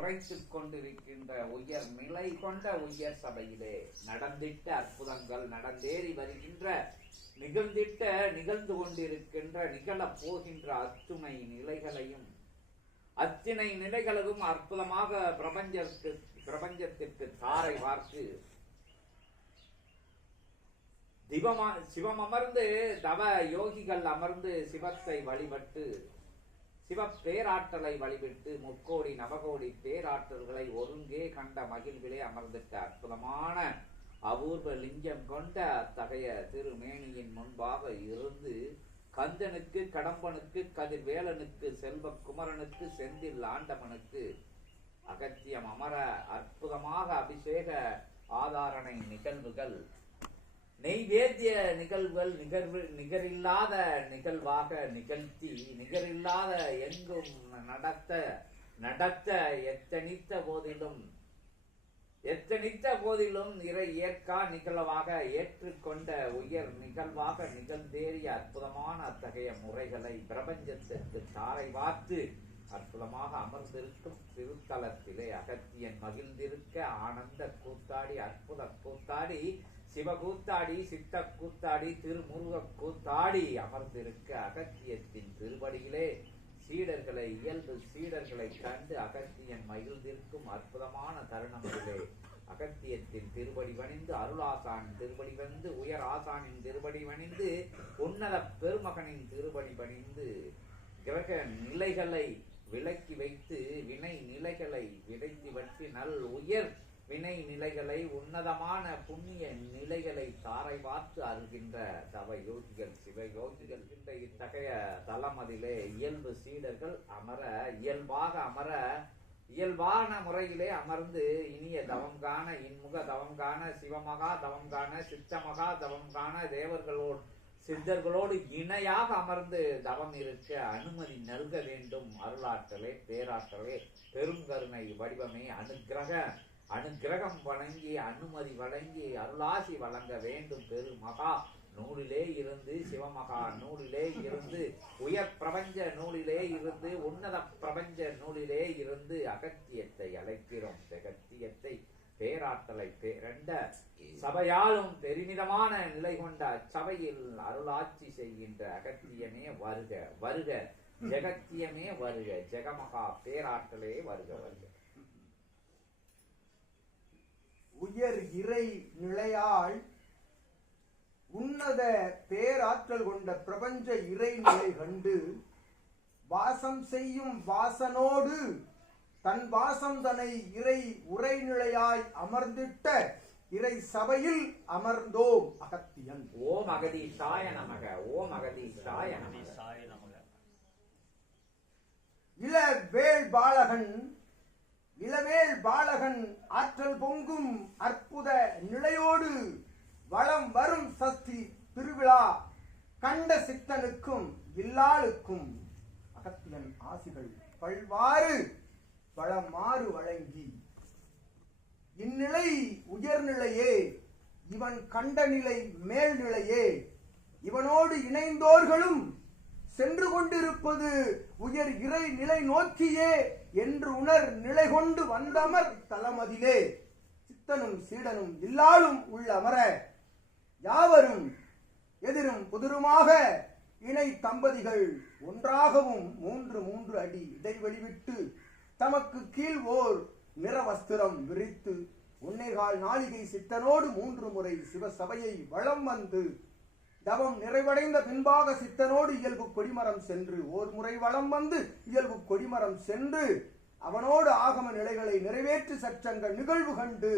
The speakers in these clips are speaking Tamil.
உரைத்துக் கொண்டிருக்கின்ற உயர் நிலை கொண்ட உயர் சபையிலே நடந்திட்ட அற்புதங்கள் நடந்தேறி வருகின்ற நிகழ்ந்திட்ட நிகழ்ந்து கொண்டிருக்கின்ற நிகழப் போகின்ற அத்துணை நிலைகளையும் அத்தினை நிலைகளும் அற்புதமாக பிரபஞ்சத்திற்கு பிரபஞ்சத்திற்கு தாரை வார்த்து திவமா சிவம் அமர்ந்து தவ யோகிகள் அமர்ந்து சிவத்தை வழிபட்டு சிவப்பேராற்றலை வழிபட்டு முக்கோடி நவகோடி பேராற்றல்களை ஒருங்கே கண்ட மகிழ்விலே அமர்ந்திட்ட அற்புதமான அபூர்வ லிங்கம் கொண்ட அத்தகைய திருமேனியின் முன்பாக இருந்து கந்தனுக்கு கடம்பனுக்கு கதிர்வேலனுக்கு செல்வ குமரனுக்கு செந்தில் ஆண்டவனுக்கு அகத்தியம் அமர அற்புதமாக அபிஷேக ஆதாரணை நிகழ்வுகள் நெய்வேத்திய நிகழ்வுகள் நிகழ்வு நிகரில்லாத நிகழ்வாக நிகழ்த்தி நிகரில்லாத எங்கும் நடத்த நடத்த எத்தனித்த போதிலும் எத்தனித்த போதிலும் இறை ஏற்கா நிகழ்வாக ஏற்றுக்கொண்ட உயர் நிகழ்வாக நிகழ்ந்தேறிய அற்புதமான அத்தகைய முறைகளை பிரபஞ்சத்திற்கு தாரை வார்த்து அற்புதமாக அமர்ந்திருக்கும் திருத்தலத்திலே அகத்தியன் மகிழ்ந்திருக்க ஆனந்த கூத்தாடி அற்புத கூத்தாடி சிவகூத்தாடி சித்த கூத்தாடி திருமுருக கூத்தாடி அமர்ந்திருக்க அகத்தியத்தின் திருவடியிலே சீடர்களை இயல்பு சீடர்களை கண்டு அகத்தியன் மகிழ்ந்திருக்கும் அற்புதமான தருணங்களிலே அகத்தியத்தின் திருவடி வணிந்து அருளாசான் திருவடி வந்து உயர் ஆசானின் திருவடி வணிந்து உன்னத பெருமகனின் திருவடி பணிந்து கிரக நிலைகளை விலக்கி வைத்து வினை நிலைகளை விதைத்து வற்றி நல் உயர் வினை நிலைகளை உன்னதமான புண்ணிய நிலைகளை தாரை பார்த்து அருகின்ற தவ யோகிகள் சிவ யோகிகள் இந்த இத்தகைய தலமதிலே இயல்பு சீடர்கள் அமர இயல்பாக அமர இயல்பான முறையிலே அமர்ந்து இனிய தவம் காண இன்முக தவம் காண சிவமகா தவம் காண சித்தமகா தவம் காண தேவர்களோடு சித்தர்களோடு இணையாக அமர்ந்து தவம் இருக்க அனுமதி நல்க வேண்டும். அருளாற்றலே பேராற்றலே பெருங்கருணை வடிவமே அனுக்கிரக அனுக்கிரகம் வழங்கி அனுமதி வழங்கி அருளாசி வழங்க வேண்டும் பெரு மகா. நூலிலே இருந்து சிவமகா நூலிலே இருந்து உயர் பிரபஞ்ச நூலிலே இருந்து உன்னத பிரபஞ்ச நூலிலே இருந்து அகத்தியத்தை அழைக்கிறோம். அகத்தியத்தை பேராற்றலை பேரண்ட சபையாலும் பெருமிதமான நிலை கொண்ட அச்சபையில் அருளாட்சி செய்கின்ற அகத்தியமே வருக வருக. ஜெகத்தியமே வருக ஜெகமகா பேராற்றலே வருக வருக. உயர் இறை நிலையால் உன்னத பேராற்றல் கொண்ட பிரபஞ்ச இறைநிலை கண்டு வாசம் செய்யும் வாசனோடு தன் வாசம் தனை இறை உரைநிலையாய் அமர்ந்திட்ட இறை சபையில் அமர்ந்தோம் அகத்தியன். ஓம் அகதீஷாய நமக ஓம் அகதீஷாய நமக. சாய நமக. இளவேள் பாலகன் இளவேல் பாலகன் ஆற்றல் பொங்கும் அற்புத நிலையோடு வளம் வரும் சஷ்டி திருவிழா கண்ட சித்தனுக்கும் இல்லாளுக்கும் அகத்தியன் ஆசிகள் பல்வாறு வளமாறு வழங்கி இந்நிலை உயர்நிலையே இவன் கண்ட நிலை மேல்நிலையே இவனோடு இணைந்தோர்களும் சென்று கொண்டிருப்பது உயர் இறை நிலை நோக்கியே என்று உணர் நிலை கொண்டு வந்தமர் தலமதிலே சித்தனும் சீடனும் இல்லாலும் உள்ளமர யாவரும் எதிரும் புதிருமாக இணை தம்பதிகள் ஒன்றாகவும் மூன்று மூன்று அடி இடைவெளி விட்டு தமக்கு கீழ் ஓர் நிறவஸ்திரம் விரித்து ஒன்னேகால் நாளிகை சித்தனோடு மூன்று முறை சிவசபையை வலம் வந்து தவம் நிறைவடைந்த பின்பாக சித்தனோடு இயல்பு கொடிமரம் சென்று ஓர் முறை வளம் வந்து இயல்பு கொடிமரம் சென்று அவனோடு ஆகம நிலைகளை நிறைவேற்று சற்றங்கள் நிகழ்வு கண்டு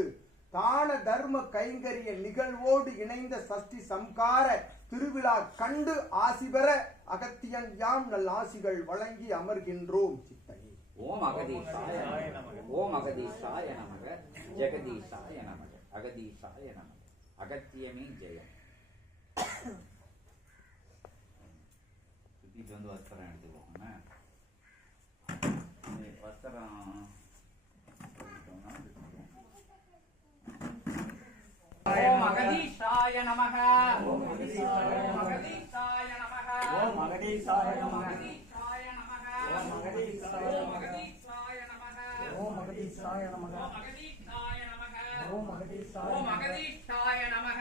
தான தர்ம கைங்கரிய நிகழ்வோடு இணைந்த சஷ்டி சம்கார திருவிழா கண்டு ஆசி பெற அகத்தியன் யாம் நல் ஆசிகள் வழங்கி அமர்கின்றோம் சித்தனே. ஓம் அகதீஷாய ஓம் அகதீஷாய நமக. ஜெகதீஷாய நமக. அகதீஷாய நமக. அகத்தியமே ஜெயம். இப்போ வந்து வஸ்திரம் எடுத்துக்கோங்க வஸ்திரம் மகதீஷாய நமக. ஓம் மகதீஷாய நமக. ஓம் மகதீஷாய நமக. ஓம் மகதீஷாய நமக. ஓம் மகதீஷாய நமக. ஓம் மகதீஷாய நமக. ஓம் மகதீஷாய நமக.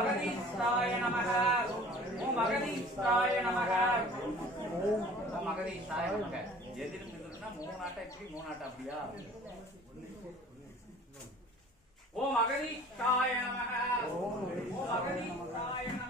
மகதீஸ்தாய நமக. ஓம் மகதீஸ்தாய நமக. ஓம் மகதீஸ்தாய நமக. எதிர்ப்புன்னா மூணாட்டம் எப்படி மூணாட்டம் அப்படியா? ஓம் மகதீஸ்தாய நமக. ஓம் மகதீஸ்தாய நமக.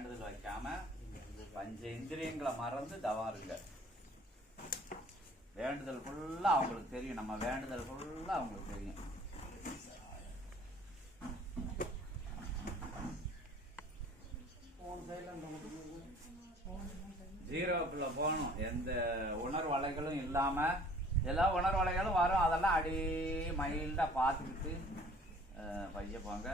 சொல்லுதான் வேண்டுதல் வைக்காம பஞ்ச இந்திரியங்களை மறந்து தவம் இருங்க வேண்டுதல் ஃபுல்லா அவங்களுக்கு தெரியும். நம்ம வேண்டுதல் ஃபுல்லா அவங்களுக்கு தெரியும். ஜீரோக்குள்ள போகணும். எந்த உணர்வலைகளும் இல்லாமல் இல்லாம எல்லா உணர்வலைகளும் வரும். அதெல்லாம் அடி மைல்டா பார்த்துக்கிட்டு அஹ், பைய போங்க.